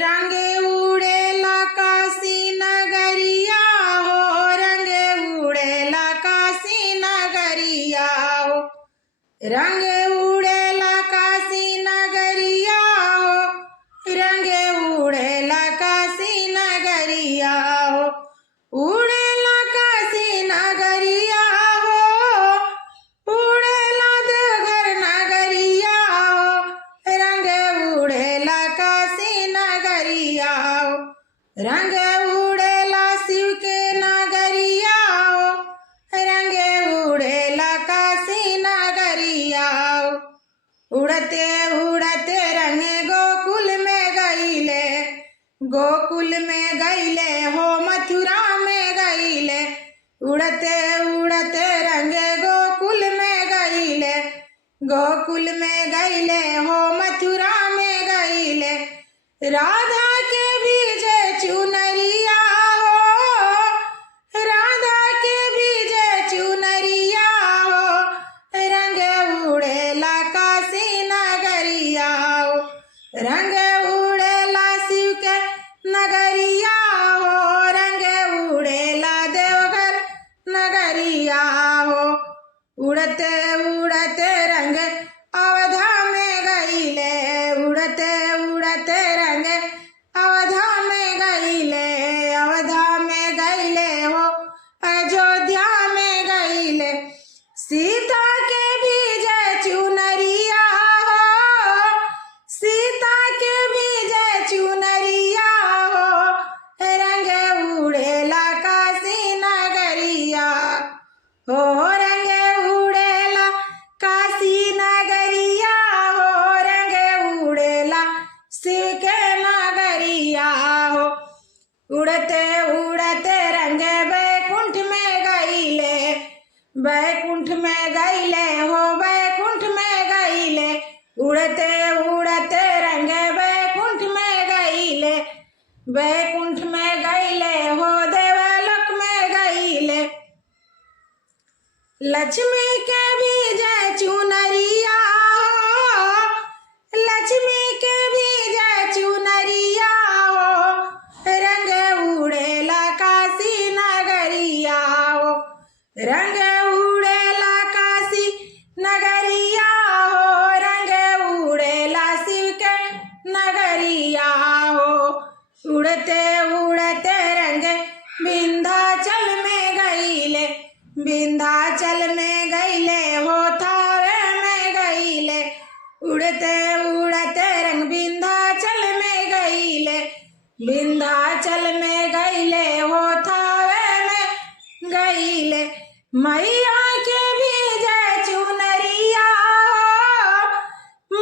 रंग उड़ेला काशी नगरिया हो, रंग उड़ेला काशी नगरिया हो, रंग उड़ेला काशी नगरिया हो, रंग उड़ेला काशी नगरिया हो, उड़ेला काशी नगरिया हो, उड़ेला देवघर नगरिया हो, रंग उड़ेला काशी नगरिया हो, रंग उड़ेला शिव के नगरिया हो, रंग उड़ेला काशी नगरिया हो, उड़ते उड़ते रंग गोकुल में गईले, गोकुल में गईले हो, मथुरा में गईले, उड़ते उड़ते रंग गोकुल में गईले, गोकुल में गईले हो, मथुरा में गईले, राधा के बीजे चुनरिया हो, राधा के बीजे चुनरिया हो, रंग उड़ेला काशी नगरिया हो, रंग उड़ेला शिव के नगरिया हो, रंग उड़ेला देवघर नगरिया हो, उड़ते उड़ते रंग अवधा में गईले, उड़ते उड़ते रंग अवधा में गईले, अवधा में गईले हो, अयोध्या में गईले, सीता के बीजे चुनरिया हो, सीता के बीजे चुनरिया हो, रंग उड़ेला काशी नगरिया हो, रंग उड़ेला काशी नगरिया हो, रंग उड़ेला शिव के नगरिया हो, उड़ते उड़ते रंग बैकुंठ में गईले, बैकुंठ में गईले हो, बैकुंठ में गईले, उड़ते उड़ते रंग बैकुंठ में गईले, बैकुंठ में गईले हो, देवलोक में गईले, लक्ष्मी के बीजे चुनरिया हो, लक्ष्मी के बीजे चुनरिया हो, रंग उड़ेला काशी नगरिया हो, रंग उड़ेला काशी नगरिया हो, रंग उड़ेला शिव के नगरिया हो, उड़ते उड़ते रंग विंध्याचल में गईले, विंध्याचल में गईले हो, थावे में गईले, उड़ते उड़ते रंग विंध्याचल में गईले, विंध्याचल में गईले हो, थावे में गईले, मैया के बीजे चुनरिया हो,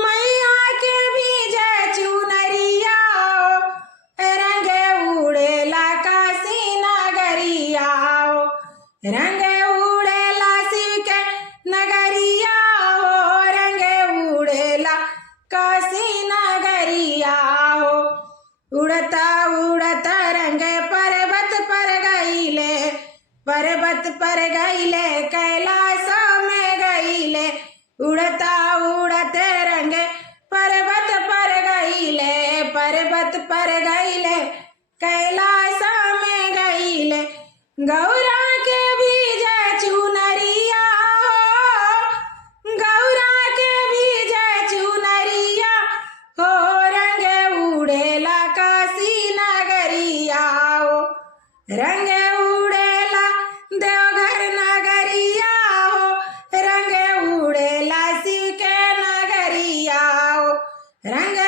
मैया के बीजे चुनरिया हो, रंग उड़ेला काशी नगरिया हो, रंग उड़ेला शिव के नगरिया हो, रंग उड़ेला काशी नगरिया हो, उड़ता उड़ता रंग पर्वत पर गईले, पर्वत पर गईले, कैलाश में गईले, उड़ता उड़ते रंग पर्वत पर गईले, पर्वत पर गईले, कैलाश में गईले, गौरा के बीजे चुनरिया हो, गौरा के बीजे चुनरिया हो, रंग उड़ेला काशी नगरिया हो, रंग उड़ेला देवघर नगरिया हो, रंग उड़ेला शिव के नगरिया हो, रंग